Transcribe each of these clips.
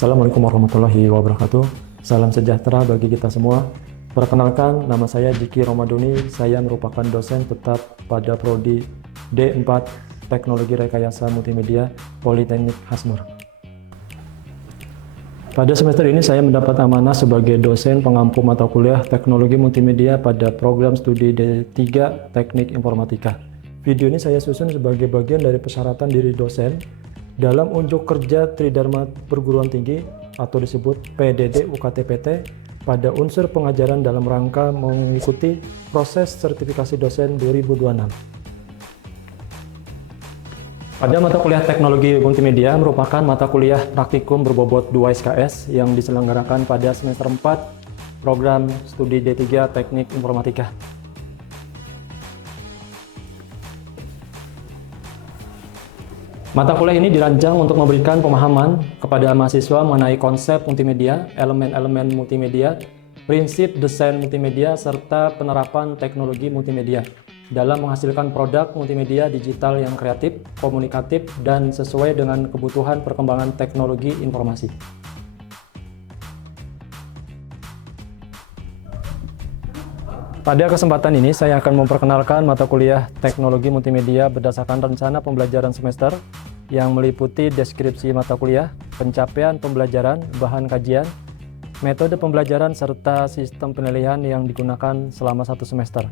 Assalamualaikum warahmatullahi wabarakatuh. Salam sejahtera bagi kita semua. Perkenalkan, nama saya Jiki Romadoni. Saya merupakan dosen tetap pada Prodi D4 Teknologi Rekayasa Multimedia Politeknik Hasmur. Pada semester ini saya mendapat amanah sebagai dosen pengampu mata kuliah Teknologi Multimedia pada program studi D3 Teknik Informatika. Video ini saya susun sebagai bagian dari persyaratan diri dosen dalam unjuk kerja Tridharma Perguruan Tinggi atau disebut PDD UKT-PT pada unsur pengajaran dalam rangka mengikuti proses sertifikasi dosen 2026. Pada mata kuliah Teknologi Multimedia merupakan mata kuliah praktikum berbobot 2 SKS yang diselenggarakan pada semester 4 program studi D3 Teknik Informatika. Mata kuliah ini dirancang untuk memberikan pemahaman kepada mahasiswa mengenai konsep multimedia, elemen-elemen multimedia, prinsip desain multimedia, serta penerapan teknologi multimedia dalam menghasilkan produk multimedia digital yang kreatif, komunikatif, dan sesuai dengan kebutuhan perkembangan teknologi informasi. Pada kesempatan ini, saya akan memperkenalkan mata kuliah Teknologi Multimedia berdasarkan rencana pembelajaran semester yang meliputi deskripsi mata kuliah, pencapaian pembelajaran, bahan kajian, metode pembelajaran, serta sistem penilaian yang digunakan selama 1 semester.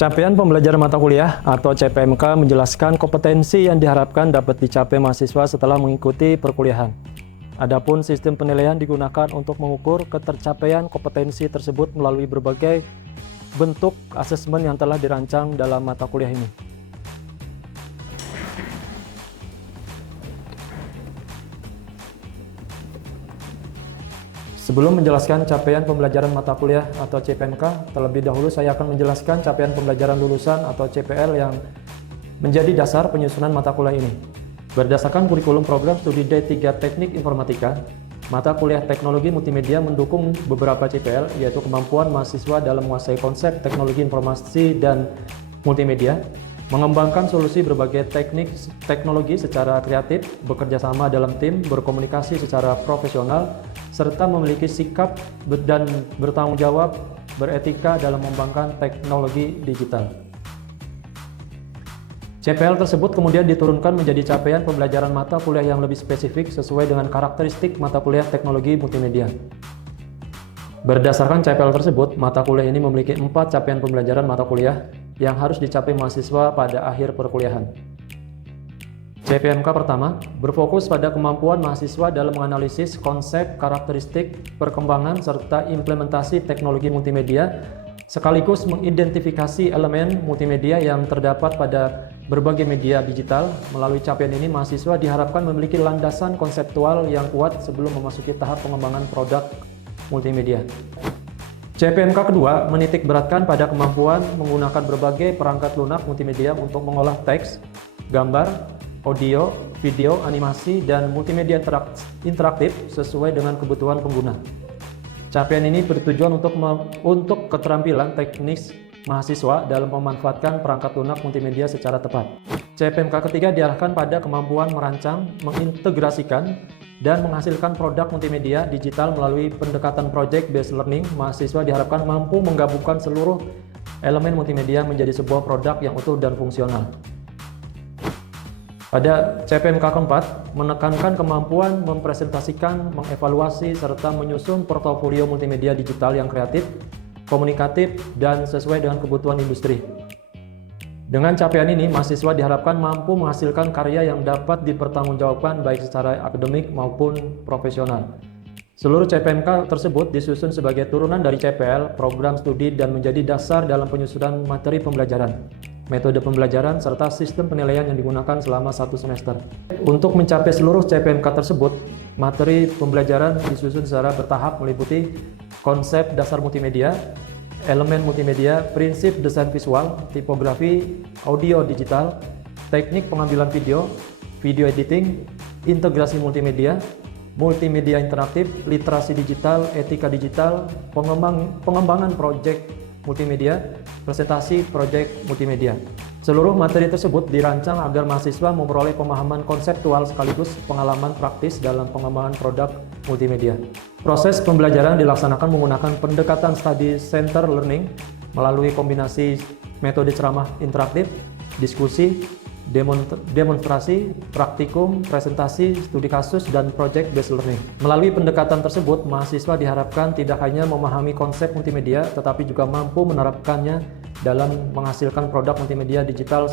Capaian pembelajaran mata kuliah atau CPMK menjelaskan kompetensi yang diharapkan dapat dicapai mahasiswa setelah mengikuti perkuliahan. Adapun sistem penilaian digunakan untuk mengukur ketercapaian kompetensi tersebut melalui berbagai bentuk asesmen yang telah dirancang dalam mata kuliah ini. Sebelum menjelaskan capaian pembelajaran mata kuliah atau CPMK, terlebih dahulu saya akan menjelaskan capaian pembelajaran lulusan atau CPL yang menjadi dasar penyusunan mata kuliah ini. Berdasarkan kurikulum program studi D3 Teknik Informatika, mata kuliah Teknologi Multimedia mendukung beberapa CPL, yaitu kemampuan mahasiswa dalam menguasai konsep teknologi informasi dan multimedia, mengembangkan solusi berbagai teknologi secara kreatif, bekerja sama dalam tim, berkomunikasi secara profesional, serta memiliki sikap dan bertanggung jawab, beretika dalam mengembangkan teknologi digital. CPL tersebut kemudian diturunkan menjadi capaian pembelajaran mata kuliah yang lebih spesifik sesuai dengan karakteristik mata kuliah Teknologi Multimedia. Berdasarkan CPL tersebut, mata kuliah ini memiliki 4 capaian pembelajaran mata kuliah yang harus dicapai mahasiswa pada akhir perkuliahan. CPMK pertama, berfokus pada kemampuan mahasiswa dalam menganalisis konsep, karakteristik, perkembangan, serta implementasi teknologi multimedia, sekaligus mengidentifikasi elemen multimedia yang terdapat pada berbagai media digital. Melalui capaian ini, mahasiswa diharapkan memiliki landasan konseptual yang kuat sebelum memasuki tahap pengembangan produk multimedia. CPMK kedua menitik beratkan pada kemampuan menggunakan berbagai perangkat lunak multimedia untuk mengolah teks, gambar, audio, video, animasi, dan multimedia interaktif sesuai dengan kebutuhan pengguna. Capaian ini bertujuan untuk keterampilan teknis mahasiswa dalam memanfaatkan perangkat lunak multimedia secara tepat. CPMK ketiga diarahkan pada kemampuan merancang, mengintegrasikan, dan menghasilkan produk multimedia digital melalui pendekatan project based learning. Mahasiswa diharapkan mampu menggabungkan seluruh elemen multimedia menjadi sebuah produk yang utuh dan fungsional. Pada CPMK keempat, menekankan kemampuan mempresentasikan, mengevaluasi, serta menyusun portofolio multimedia digital yang kreatif, komunikatif, dan sesuai dengan kebutuhan industri. Dengan capaian ini, mahasiswa diharapkan mampu menghasilkan karya yang dapat dipertanggungjawabkan baik secara akademik maupun profesional. Seluruh CPMK tersebut disusun sebagai turunan dari CPL, program studi, dan menjadi dasar dalam penyusunan materi pembelajaran, metode pembelajaran, serta sistem penilaian yang digunakan selama 1 semester. Untuk mencapai seluruh CPMK tersebut, materi pembelajaran disusun secara bertahap meliputi konsep dasar multimedia, elemen multimedia, prinsip desain visual, tipografi, audio digital, teknik pengambilan video, video editing, integrasi multimedia, multimedia interaktif, literasi digital, etika digital, pengembangan proyek multimedia, presentasi proyek multimedia. Seluruh materi tersebut dirancang agar mahasiswa memperoleh pemahaman konseptual sekaligus pengalaman praktis dalam pengembangan produk multimedia. Proses pembelajaran dilaksanakan menggunakan pendekatan study center learning melalui kombinasi metode ceramah interaktif, diskusi, demonstrasi, praktikum, presentasi, studi kasus, dan project based learning. Melalui pendekatan tersebut, mahasiswa diharapkan tidak hanya memahami konsep multimedia, tetapi juga mampu menerapkannya dalam menghasilkan produk multimedia digital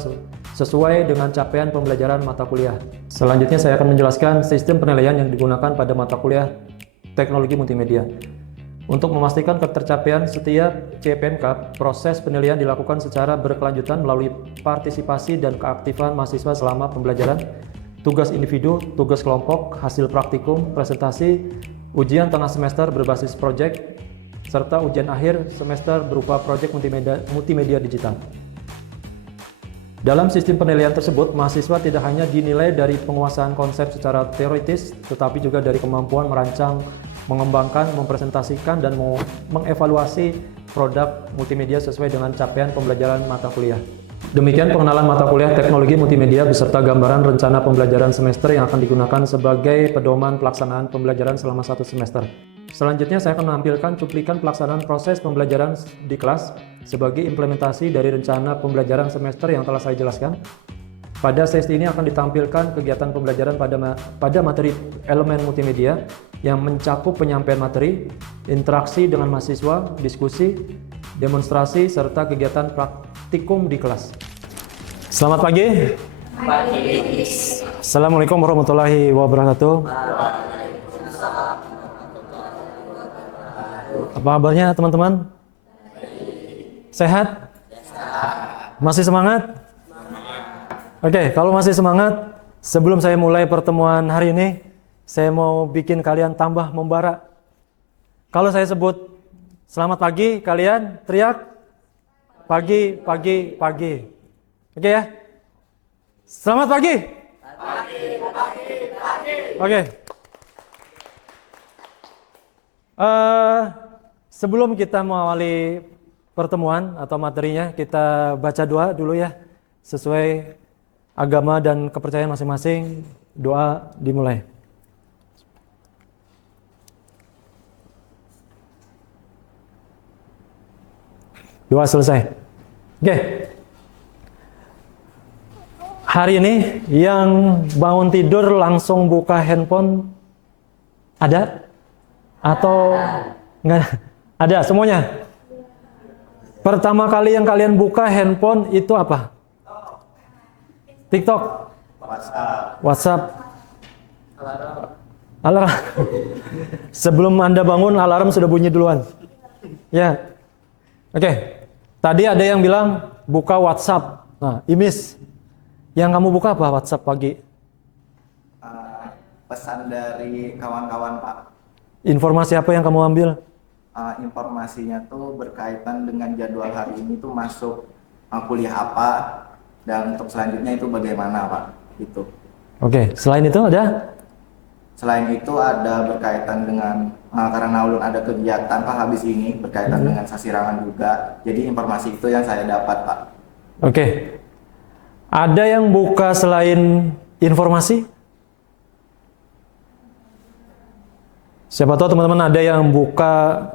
sesuai dengan capaian pembelajaran mata kuliah. Selanjutnya saya akan menjelaskan sistem penilaian yang digunakan pada mata kuliah teknologi multimedia. Untuk memastikan ketercapaian setiap CPNK, proses penilaian dilakukan secara berkelanjutan melalui partisipasi dan keaktifan mahasiswa selama pembelajaran, tugas individu, tugas kelompok, hasil praktikum, presentasi, ujian tengah semester berbasis proyek, serta ujian akhir semester berupa proyek multimedia digital. Dalam sistem penilaian tersebut, mahasiswa tidak hanya dinilai dari penguasaan konsep secara teoritis, tetapi juga dari kemampuan merancang, mengembangkan, mempresentasikan, dan mengevaluasi produk multimedia sesuai dengan capaian pembelajaran mata kuliah. Demikian pengenalan mata kuliah teknologi multimedia beserta gambaran rencana pembelajaran semester yang akan digunakan sebagai pedoman pelaksanaan pembelajaran selama 1 semester. Selanjutnya saya akan menampilkan cuplikan pelaksanaan proses pembelajaran di kelas sebagai implementasi dari rencana pembelajaran semester yang telah saya jelaskan. Pada sesi ini akan ditampilkan kegiatan pembelajaran pada materi elemen multimedia yang mencakup penyampaian materi, interaksi dengan mahasiswa, diskusi, demonstrasi, serta kegiatan praktikum di kelas. Selamat pagi. Assalamualaikum warahmatullahi wabarakatuh. Apa kabarnya teman-teman? Sehat? Masih semangat? Oke, kalau masih semangat, sebelum saya mulai pertemuan hari ini, saya mau bikin kalian tambah membara. Kalau saya sebut selamat pagi, kalian teriak pagi, pagi, pagi. Oke ya? Selamat pagi. Pagi, pagi, pagi. Oke. Sebelum kita mengawali pertemuan atau materinya, kita baca doa dulu ya, sesuai agama dan kepercayaan masing-masing. Doa dimulai. Doa selesai. Oke. Hari ini yang bangun tidur langsung buka handphone ada? Atau enggak? Ada semuanya? Pertama kali yang kalian buka handphone itu apa? TikTok, WhatsApp, alarm. Sebelum Anda bangun, alarm sudah bunyi duluan. Ya, oke. Tadi ada yang bilang buka WhatsApp. Nah, Imis, yang kamu buka apa WhatsApp pagi? Pesan dari kawan-kawan, Pak. Informasi apa yang kamu ambil? Informasinya tuh berkaitan dengan jadwal hari ini tuh masuk kuliah apa. Dan untuk selanjutnya itu bagaimana, Pak? Gitu. Oke, selain itu ada? Selain itu ada berkaitan dengan karena ulun ada kegiatan Pak habis ini berkaitan dengan sasirangan juga. Jadi informasi itu yang saya dapat, Pak. Oke. Ada yang buka selain informasi? Siapa tahu teman-teman ada yang buka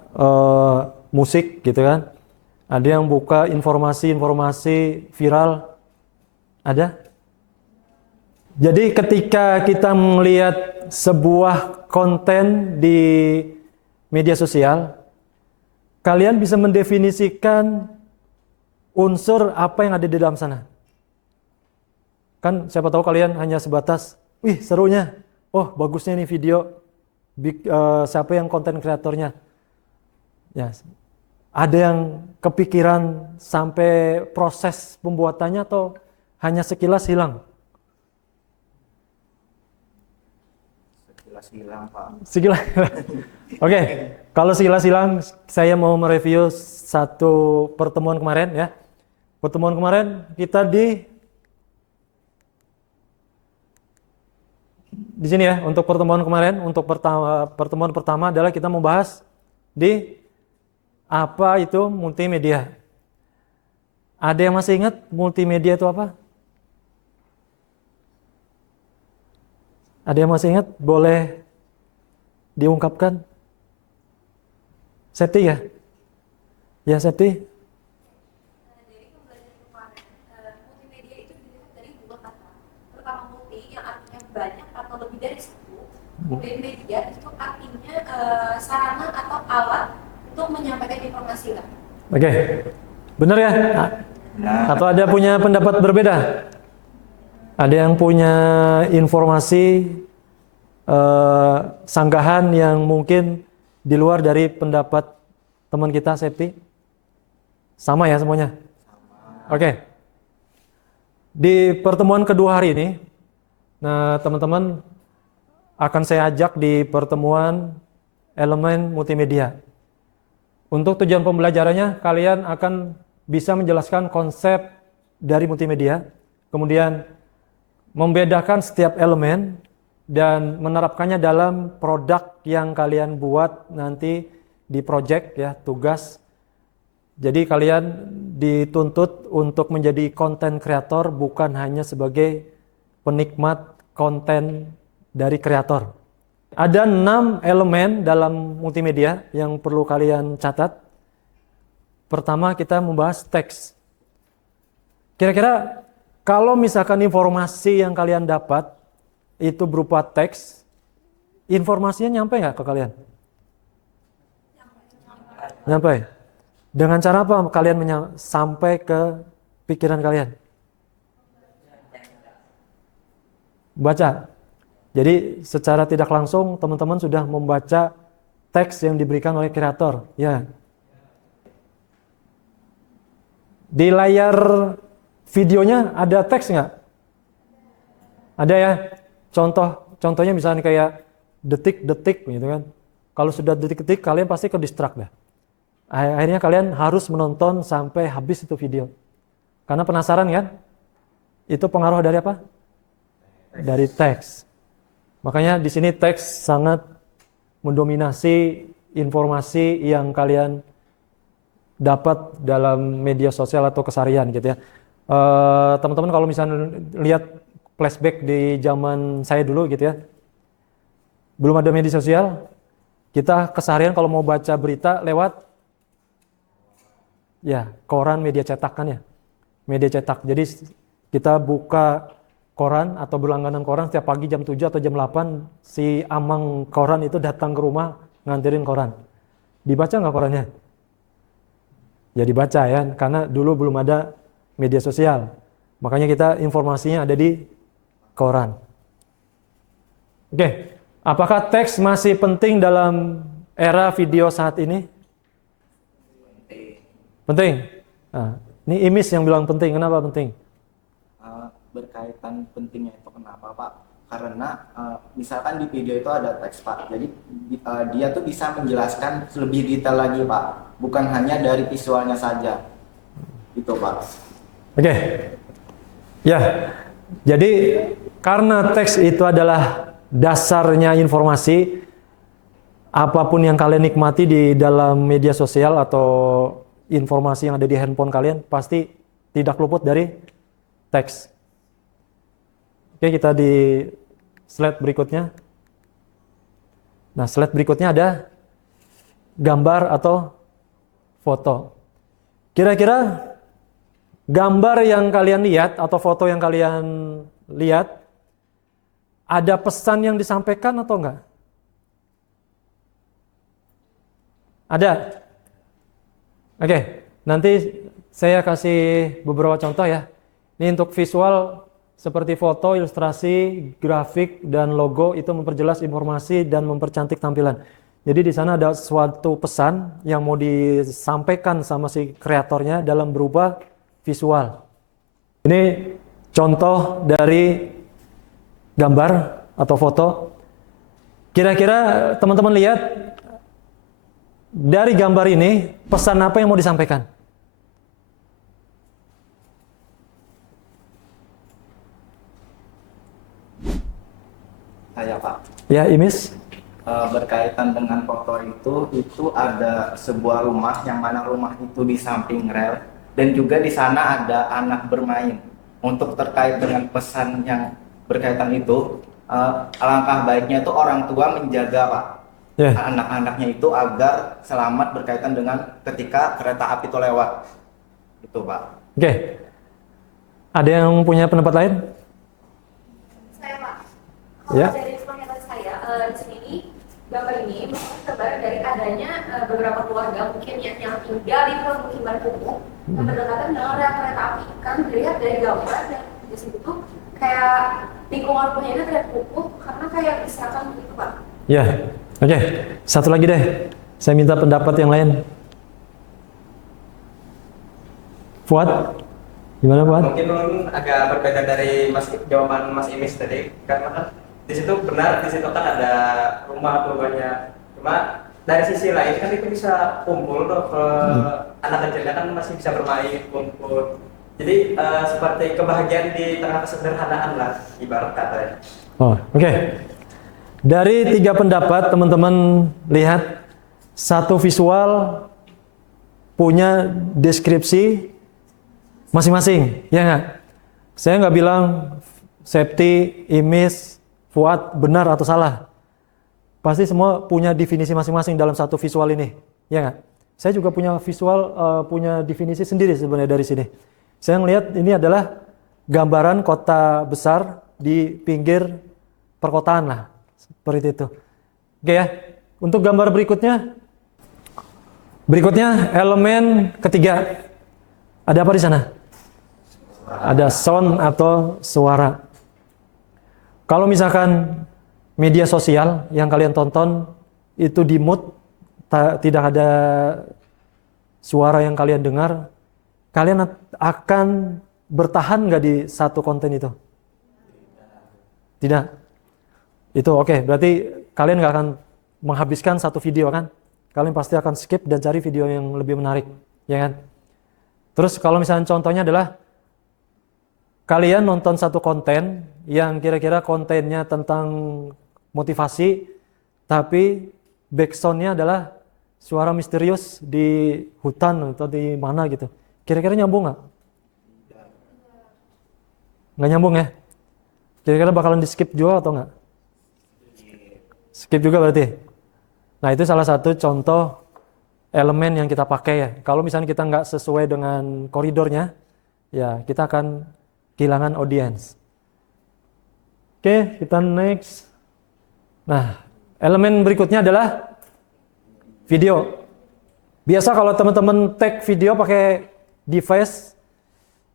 musik gitu kan? Ada yang buka informasi viral? Ada? Jadi ketika kita melihat sebuah konten di media sosial, kalian bisa mendefinisikan unsur apa yang ada di dalam sana. Kan siapa tahu kalian hanya sebatas, wih serunya, oh bagusnya nih video, siapa yang konten kreatornya. Ya, ada yang kepikiran sampai proses pembuatannya atau hanya sekilas hilang? Sekilas hilang, Pak. Sekilas. Oke, kalau sekilas hilang, saya mau mereview satu pertemuan kemarin ya. Pertemuan kemarin kita di sini ya. Untuk pertemuan kemarin, untuk pertemuan pertama adalah kita membahas di apa itu multimedia. Ada yang masih ingat multimedia itu apa? Ada yang masih ingat? Boleh diungkapkan? Septi ya? Ya, Septi? Dari pembelajaran kemarin, multimedia itu dilihat dari dua kata. Pertama, multi yang artinya banyak atau lebih dari satu. Kemudian media itu artinya sarana atau alat untuk menyampaikan informasi lah. Oke. Benar ya? Atau ada punya pendapat berbeda? Ada yang punya informasi sanggahan yang mungkin di luar dari pendapat teman kita, Septi? Sama ya semuanya? Oke. Di pertemuan kedua hari ini, nah teman-teman akan saya ajak di pertemuan elemen multimedia. Untuk tujuan pembelajarannya, kalian akan bisa menjelaskan konsep dari multimedia, kemudian membedakan setiap elemen dan menerapkannya dalam produk yang kalian buat nanti di project ya, tugas. Jadi kalian dituntut untuk menjadi konten kreator, bukan hanya sebagai penikmat konten dari kreator. Ada 6 elemen dalam multimedia yang perlu kalian catat. Pertama, kita membahas teks. Kira-kira kalau misalkan informasi yang kalian dapat itu berupa teks, informasinya nyampe nggak ke kalian? Nyampe. Dengan cara apa kalian sampai ke pikiran kalian? Baca. Jadi secara tidak langsung teman-teman sudah membaca teks yang diberikan oleh kreator. Ya. Di layar videonya ada teks nggak? Ada ya. Contohnya misalnya kayak detik-detik gitu kan. Kalau sudah detik-detik kalian pasti ke distract dah. Akhirnya kalian harus menonton sampai habis itu video. Karena penasaran kan? Itu pengaruh dari apa? Dari teks. Makanya di sini teks sangat mendominasi informasi yang kalian dapat dalam media sosial atau keseharian gitu ya. Teman-teman kalau misalnya lihat flashback di zaman saya dulu gitu ya. Belum ada media sosial, kita keseharian kalau mau baca berita lewat ya, koran media cetak kan ya. Media cetak. Jadi kita buka koran atau berlangganan koran setiap pagi jam 7 atau jam 8 si amang koran itu datang ke rumah nganterin koran. Dibaca nggak korannya? Ya dibaca ya, karena dulu belum ada media sosial. Makanya kita informasinya ada di koran. Oke, apakah teks masih penting dalam era video saat ini? Penting. Nah, ini Imis yang bilang penting. Kenapa penting? Berkaitan pentingnya itu kenapa Pak? Karena misalkan di video itu ada teks Pak, jadi dia tuh bisa menjelaskan lebih detail lagi Pak, bukan hanya dari visualnya saja. Itu Pak. Oke. Ya, jadi karena teks itu adalah dasarnya informasi, apapun yang kalian nikmati di dalam media sosial atau informasi yang ada di handphone kalian pasti tidak luput dari teks. Oke, kita di slide berikutnya. Nah, slide berikutnya ada gambar atau foto. Kira-kira gambar yang kalian lihat atau foto yang kalian lihat, ada pesan yang disampaikan atau enggak? Ada? Oke, nanti saya kasih beberapa contoh ya. Ini untuk visual seperti foto, ilustrasi, grafik, dan logo itu memperjelas informasi dan mempercantik tampilan. Jadi di sana ada suatu pesan yang mau disampaikan sama si kreatornya dalam berupa visual. Ini contoh dari gambar atau foto. Kira-kira teman-teman lihat dari gambar ini pesan apa yang mau disampaikan? Saya Pak. Ya, Imis. Berkaitan dengan foto itu ada sebuah rumah yang mana rumah itu di samping rel. dan juga di sana ada anak bermain. Untuk terkait dengan pesan yang berkaitan itu, alangkah baiknya itu orang tua menjaga Pak Ya. anak-anaknya itu agar selamat berkaitan dengan ketika kereta api itu lewat, gitu Pak. Oke. Ada yang punya pendapat lain? Saya Pak, Ya. kalau dari penglihatan saya di sini gambar ini terbaru dari adanya beberapa keluarga mungkin yang tinggal di pemukiman kumuh yang berdekatan dengan rel kereta api. Kan dilihat dari gambar dan di situ tuh kayak lingkungan rumahnya itu terlihat kumuh karena kayak misalkan begitu Pak. Ya. Oke. Satu lagi deh. Saya minta pendapat yang lain. Fuad? Gimana Fuad? Mungkin agak berbeda dari jawaban Mas Imis tadi, karena kan di situ benar, di situ kan ada rumah tuh banyak. Cuma dari sisi lain kan itu bisa kumpul tuh ke anak kecilnya kan masih bisa bermain, kumpul. Jadi seperti kebahagiaan di tengah kesederhanaan lah ibarat katanya. Oh, oke. Dari 3 pendapat, teman-teman lihat satu visual punya deskripsi masing-masing, ya nggak? Saya nggak bilang Septi, Imis, Fuad benar atau salah. Pasti semua punya definisi masing-masing dalam satu visual ini, ya nggak? Saya juga punya visual, punya definisi sendiri sebenarnya dari sini. Saya ngelihat ini adalah gambaran kota besar di pinggir perkotaan lah, seperti itu. Oke ya, untuk gambar berikutnya elemen ketiga. Ada apa di sana? Ada sound atau suara. Kalau misalkan media sosial yang kalian tonton itu di mute, tidak ada suara yang kalian dengar, kalian akan bertahan nggak di satu konten itu? Tidak. Itu oke, berarti kalian nggak akan menghabiskan satu video kan? Kalian pasti akan skip dan cari video yang lebih menarik, ya kan? Terus kalau misalnya contohnya adalah kalian nonton satu konten yang kira-kira kontennya tentang motivasi, tapi backsoundnya adalah suara misterius di hutan atau di mana gitu. Kira-kira nyambung nggak? Nggak nyambung ya? Kira-kira bakalan di skip juga atau nggak? Skip juga berarti. Nah itu salah satu contoh elemen yang kita pakai ya. Kalau misalnya kita nggak sesuai dengan koridornya, ya kita akan kehilangan audiens. Oke, kita next. Nah, elemen berikutnya adalah video. Biasa kalau teman-teman tag video pakai device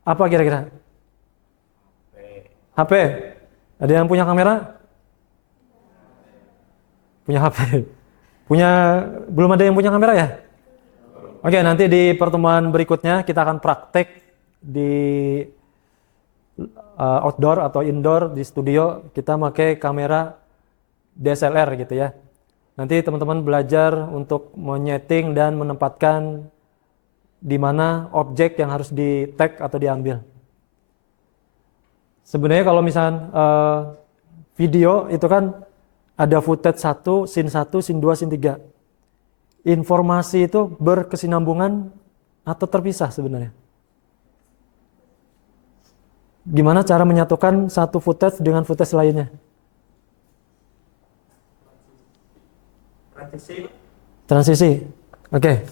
apa kira-kira? HP. Ada yang punya kamera? Punya HP. Belum ada yang punya kamera ya? Oke, nanti di pertemuan berikutnya kita akan praktek di outdoor atau indoor di studio, kita pakai kamera DSLR gitu ya. Nanti teman-teman belajar untuk menyeting dan menempatkan di mana objek yang harus di tag atau diambil. Sebenarnya kalau misalnya video itu kan ada footage 1, scene 2, scene 3. Informasi itu berkesinambungan atau terpisah sebenarnya. Gimana cara menyatukan satu footage dengan footage lainnya? Transisi. Oke.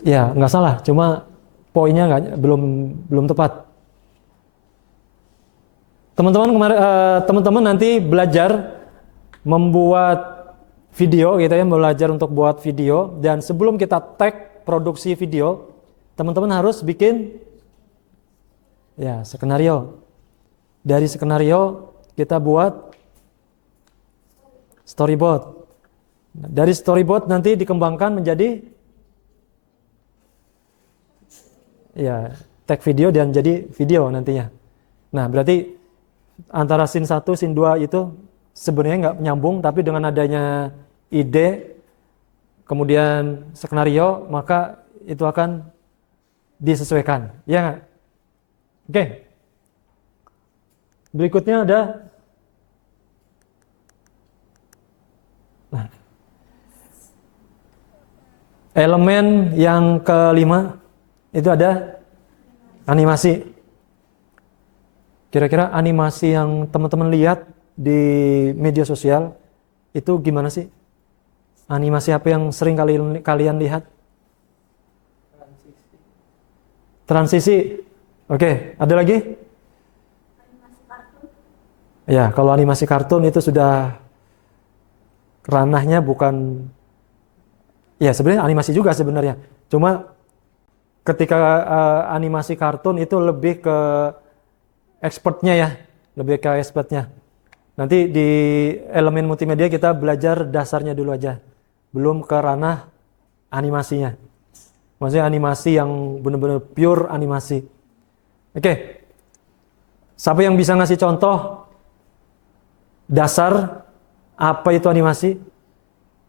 Ya, nggak salah, cuma poinnya belum tepat. Teman-teman nanti belajar membuat video gitu ya, belajar untuk buat video, dan sebelum kita tag produksi video, teman-teman harus bikin ya skenario. Dari skenario kita buat storyboard. Dari storyboard nanti dikembangkan menjadi ya tag video dan jadi video nantinya. Nah, berarti antara scene 1, scene 2 itu sebenarnya nggak nyambung, tapi dengan adanya ide, kemudian skenario, maka itu akan disesuaikan. Ya nggak? Oke. Berikutnya ada elemen yang kelima, itu ada animasi. Kira-kira animasi yang teman-teman lihat di media sosial itu gimana sih? Animasi apa yang sering kalian lihat? Transisi. Oke, ada lagi? Animasi kartun. Ya, kalau animasi kartun itu sudah ranahnya bukan, ya sebenarnya animasi juga sebenarnya. Cuma ketika animasi kartun itu lebih ke expertnya ya, lebih ke expertnya. Nanti di elemen multimedia kita belajar dasarnya dulu aja, belum ke ranah animasinya. Maksudnya animasi yang benar-benar pure animasi. Oke, siapa yang bisa ngasih contoh dasar apa itu animasi?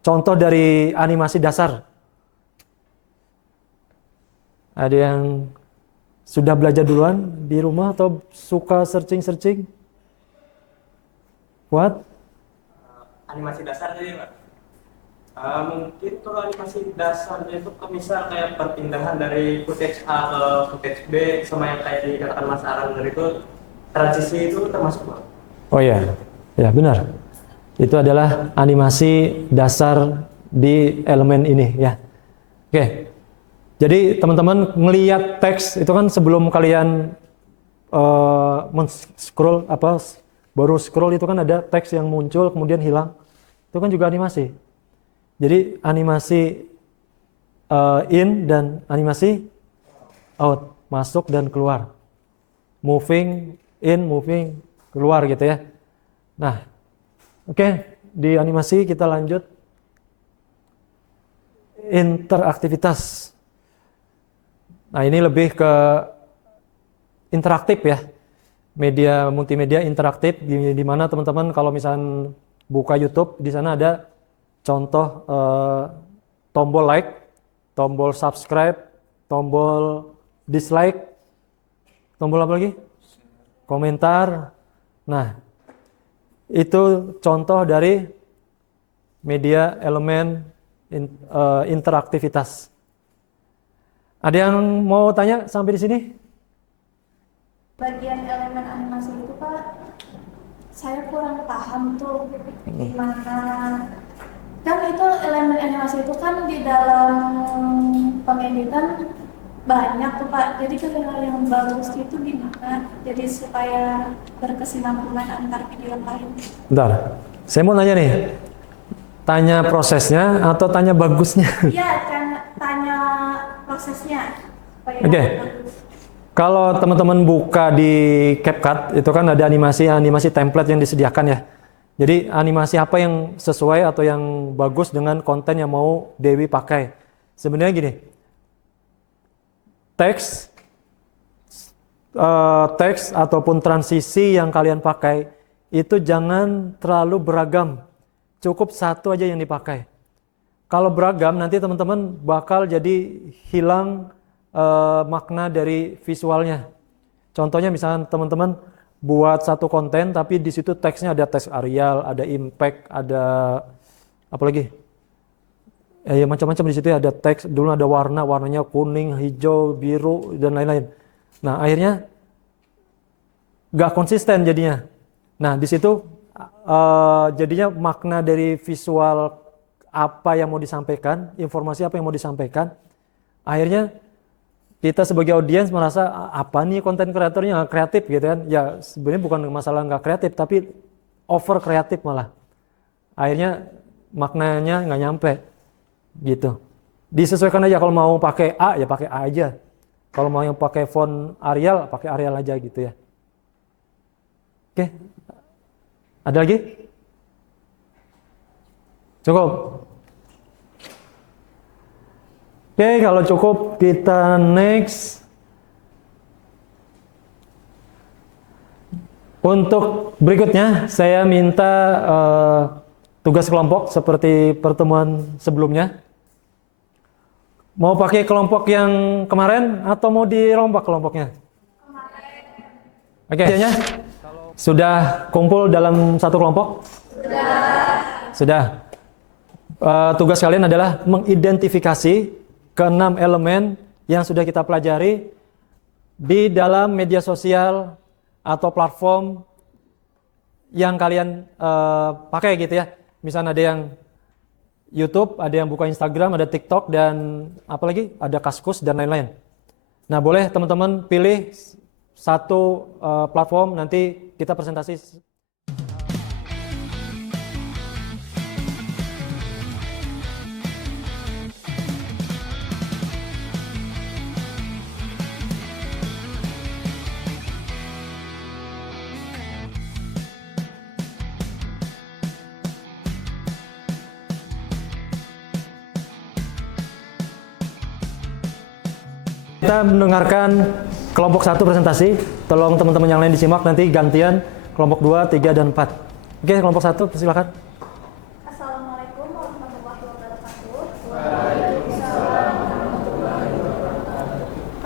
Contoh dari animasi dasar. Ada yang sudah belajar duluan di rumah atau suka searching-searching? What? Animasi dasar jadi Pak. Mungkin kalau animasi dasarnya itu misal kayak perpindahan dari footage A ke footage B sama yang kayak dikatakan Mas Aran dari itu transisi itu termasuk Pak. Oh ya, ya benar. Itu adalah animasi dasar di elemen ini ya. Oke. Jadi teman-teman ngelihat teks itu kan sebelum kalian men-scroll baru scroll itu kan ada teks yang muncul kemudian hilang. Itu kan juga animasi. Jadi animasi in dan animasi out, masuk dan keluar. Moving in, moving keluar gitu ya. Nah, oke, di animasi kita lanjut. Interaktivitas. Nah, ini lebih ke interaktif ya. Media multimedia interaktif di mana teman-teman kalau misalnya buka YouTube di sana ada contoh tombol like, tombol subscribe, tombol dislike, tombol apa lagi? Komentar. Nah, itu contoh dari media elemen interaktivitas. Ada yang mau tanya sampai di sini? Bagian elemen animasi itu Pak, saya kurang paham tuh gimana. Kan itu elemen animasi itu kan di dalam pengeditan banyak tuh Pak. Jadi kalau yang bagus itu gimana? Jadi supaya berkesinambungan antar video lain. Bentar, saya mau nanya nih. Tanya prosesnya atau tanya bagusnya? Iya, tanya prosesnya. Oke. Kalau teman-teman buka di CapCut, itu kan ada animasi template yang disediakan ya. Jadi animasi apa yang sesuai atau yang bagus dengan konten yang mau Dewi pakai. Sebenarnya gini, teks ataupun transisi yang kalian pakai itu jangan terlalu beragam. Cukup satu aja yang dipakai. Kalau beragam nanti teman-teman bakal jadi hilang makna dari visualnya. Contohnya misalnya teman-teman buat satu konten tapi di situ teksnya ada teks Arial, ada impact, ada apa lagi? Ya macam-macam di situ ada teks, dulu ada warnanya kuning, hijau, biru dan lain-lain. Nah, akhirnya nggak konsisten jadinya. Nah, di situ jadinya makna dari visual apa yang mau disampaikan, informasi apa yang mau disampaikan, akhirnya kita sebagai audiens merasa apa nih konten kreatornya nggak kreatif gitu kan. Ya sebenarnya bukan masalah nggak kreatif, tapi over kreatif malah. Akhirnya maknanya nggak nyampe gitu. Disesuaikan aja, kalau mau pakai A ya pakai A aja. Kalau mau yang pakai font Arial, pakai Arial aja gitu ya. Oke. Ada lagi? Cukup? Oke, kalau cukup kita next. Untuk berikutnya saya minta tugas kelompok seperti pertemuan sebelumnya. Mau pakai kelompok yang kemarin atau mau dirombak kelompoknya? Oke, sudah kumpul dalam satu kelompok? Sudah. Tugas kalian adalah mengidentifikasi ke-6 elemen yang sudah kita pelajari di dalam media sosial atau platform yang kalian pakai gitu ya. Misalnya ada yang YouTube, ada yang buka Instagram, ada TikTok, dan apalagi ada Kaskus dan lain-lain. Nah, boleh teman-teman pilih satu platform, nanti kita presentasi. Kita mendengarkan kelompok 1 presentasi. Tolong teman-teman yang lain disimak, nanti gantian kelompok 2, 3, dan 4. Oke, kelompok 1 silakan. Assalamualaikum warahmatullahi wabarakatuh.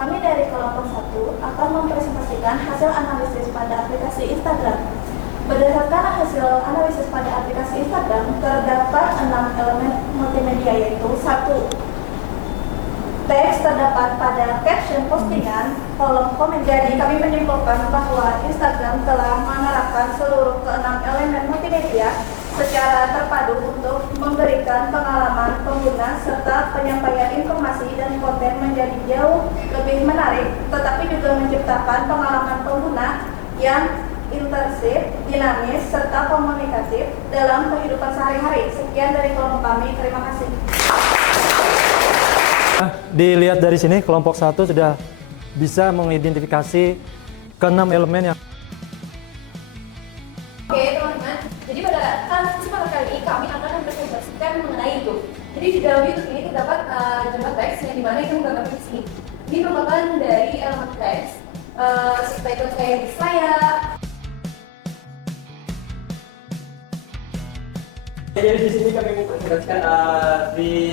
Kami dari kelompok 1 akan mempresentasikan hasil analisis pada aplikasi Instagram. Berdasarkan hasil analisis pada aplikasi Instagram, terdapat 6 elemen multimedia, yaitu 1. Teks terdapat pada caption postingan, kolom komen. Jadi kami menyimpulkan bahwa Instagram telah menerapkan seluruh ke-6 elemen multimedia secara terpadu untuk memberikan pengalaman pengguna serta penyampaian informasi dan konten menjadi jauh lebih menarik, tetapi juga menciptakan pengalaman pengguna yang intersif, dinamis, serta komunikatif dalam kehidupan sehari-hari. Sekian dari kelompok kami, terima kasih. Dilihat dari sini, kelompok 1 sudah bisa mengidentifikasi ke-6 elemen yang... Oke teman-teman, jadi pada kesempatan kali ini kami akan mempresentasikan mengenai YouTube. Jadi di dalam YouTube ini terdapat jumlah teks yang dimana itu menggambarkan di sini. Ini merupakan dari elemen teks seperti itu kayak di saya. Jadi di sini kami mempresentasikan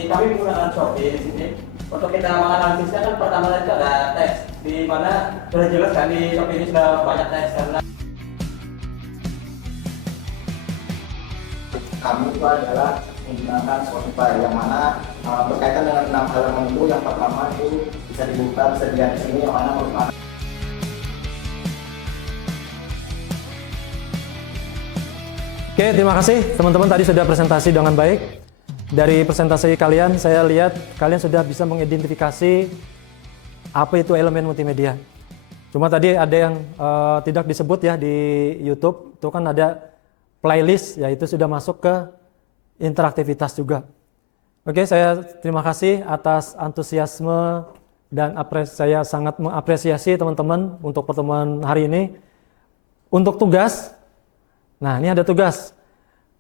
kami menggunakan Shopee di sini. Untuk kita menganalisisnya kan pertama itu ada teks, di mana sudah jelas kan di Shopee ini sudah banyak teks karena Kami itu adalah menggunakan Spotify yang mana berkaitan dengan 6 elemen itu. Yang pertama itu bisa dibuka, bisa dilihat di sini, yang mana merupakan Oke, terima kasih teman-teman, tadi sudah presentasi dengan baik. Dari presentasi kalian, saya lihat kalian sudah bisa mengidentifikasi apa itu elemen multimedia. Cuma tadi ada yang tidak disebut ya di YouTube, itu kan ada playlist, yaitu sudah masuk ke interaktivitas juga. Oke, saya terima kasih atas antusiasme dan saya sangat mengapresiasi teman-teman untuk pertemuan hari ini. Untuk tugas, nah ini ada tugas.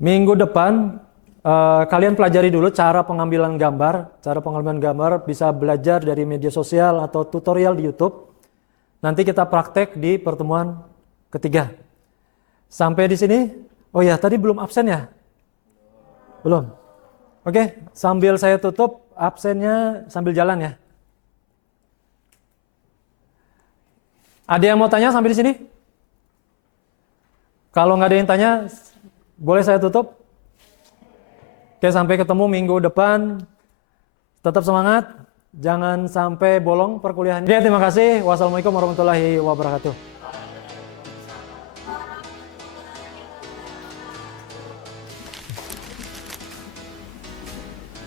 Minggu depan kalian pelajari dulu cara pengambilan gambar. Cara pengambilan gambar bisa belajar dari media sosial atau tutorial di YouTube. Nanti kita praktek di pertemuan ketiga. Sampai di sini. Oh ya, tadi belum absen ya? Belum. Oke, sambil saya tutup, absennya sambil jalan ya. Ada yang mau tanya sampai di sini? Kalau nggak ada yang tanya, boleh saya tutup? Oke, sampai ketemu minggu depan. Tetap semangat, jangan sampai bolong perkuliahan. Oke, terima kasih. Wassalamualaikum warahmatullahi wabarakatuh.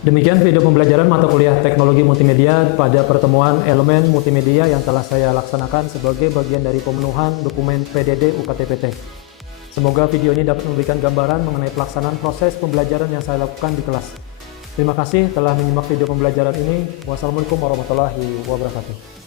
Demikian video pembelajaran mata kuliah Teknologi Multimedia pada pertemuan elemen multimedia yang telah saya laksanakan sebagai bagian dari pemenuhan dokumen PDD UKT-PT. Semoga video ini dapat memberikan gambaran mengenai pelaksanaan proses pembelajaran yang saya lakukan di kelas. Terima kasih telah menyimak video pembelajaran ini. Wassalamualaikum warahmatullahi wabarakatuh.